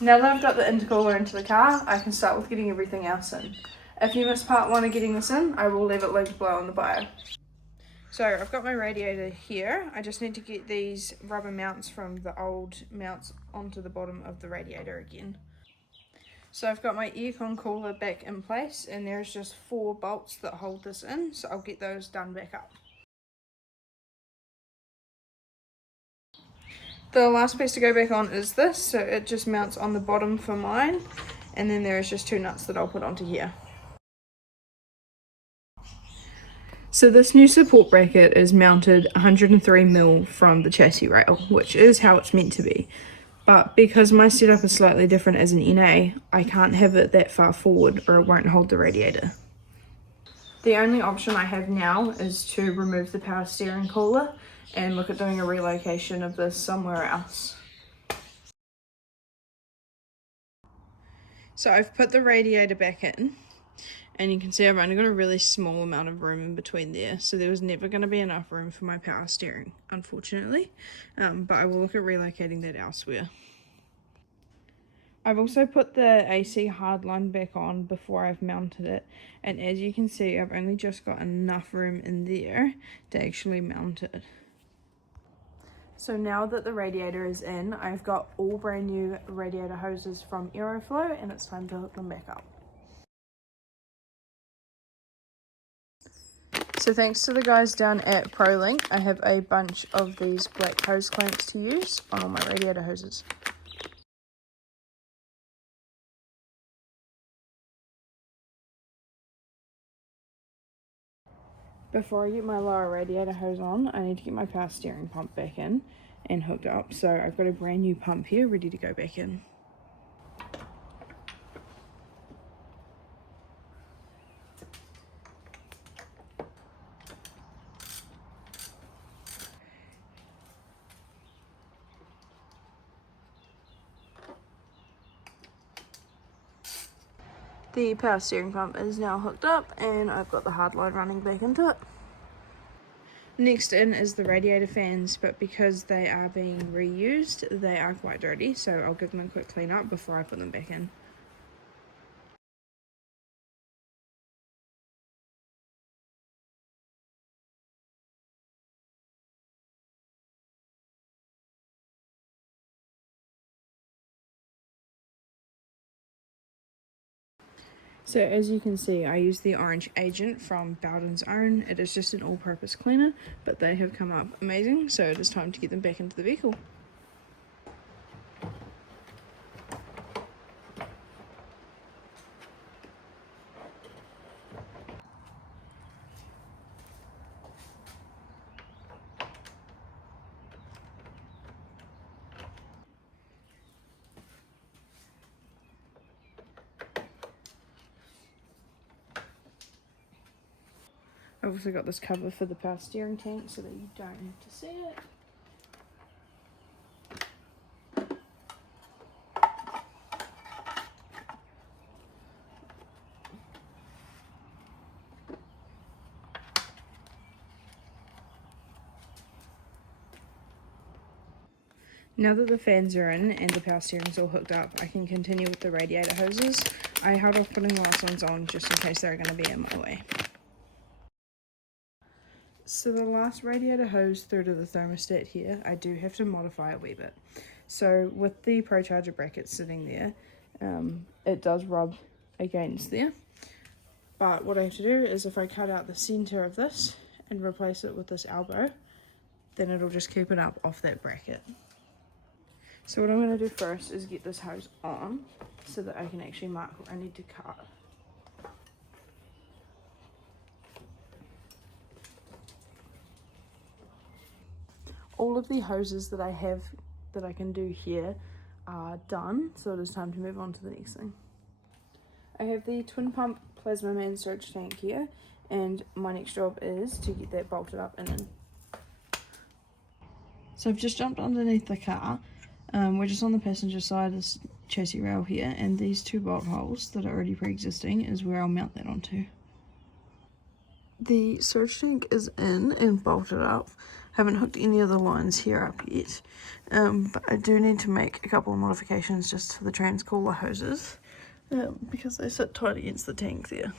Now that I've got the intercooler into the car, I can start with getting everything else in. If you missed part 1 of getting this in, I will leave it linked below in the bio. So I've got my radiator here. I just need to get these rubber mounts from the old mounts onto the bottom of the radiator again. So I've got my aircon cooler back in place, and there's just 4 bolts that hold this in, so I'll get those done back up. The last piece to go back on is this, so it just mounts on the bottom for mine, and then there's just 2 nuts that I'll put onto here. So this new support bracket is mounted 103mm from the chassis rail, which is how it's meant to be. But because my setup is slightly different as an NA, I can't have it that far forward or it won't hold the radiator. The only option I have now is to remove the power steering cooler and look at doing a relocation of this somewhere else. So I've put the radiator back in, and you can see I've only got a really small amount of room in between there, so there was never going to be enough room for my power steering, unfortunately, but I will look at relocating that elsewhere. I've also put the AC hardline back on before I've mounted it, and as you can see I've only just got enough room in there to actually mount it. So now that the radiator is in, I've got all brand new radiator hoses from Aeroflow, and it's time to hook them back up. So thanks to the guys down at ProLink, I have a bunch of these black hose clamps to use on all my radiator hoses. Before I get my lower radiator hose on, I need to get my power steering pump back in and hooked up. So I've got a brand new pump here ready to go back in. The power steering pump is now hooked up and I've got the hard line running back into it. Next in is the radiator fans, but because they are being reused, they are quite dirty, so I'll give them a quick clean up before I put them back in. So as you can see, I use the orange agent from Bowden's Own. It is just an all-purpose cleaner, but they have come up amazing, so it is time to get them back into the vehicle. I've also got this cover for the power steering tank so that you don't have to see it. Now that the fans are in and the power steering's all hooked up, I can continue with the radiator hoses. I held off putting the last ones on just in case they're going to be in my way. So the last radiator hose through to the thermostat here, I do have to modify a wee bit. So with the Procharger bracket sitting there, it does rub against there. But what I have to do is if I cut out the center of this and replace it with this elbow, then it'll just keep it up off that bracket. So what I'm going to do first is get this hose on so that I can actually mark what I need to cut. All of the hoses that I have that I can do here are done, so it is time to move on to the next thing. I have the twin pump plasma man storage tank here, and my next job is to get that bolted up and in. So I've just jumped underneath the car. We're just on the passenger side of this chassis rail here, and these 2 bolt holes that are already pre-existing is where I'll mount that onto. The surge tank is in and bolted up. Haven't hooked any of the lines here up yet, but I do need to make a couple of modifications just for the transcooler hoses, because they sit tight against the tank there.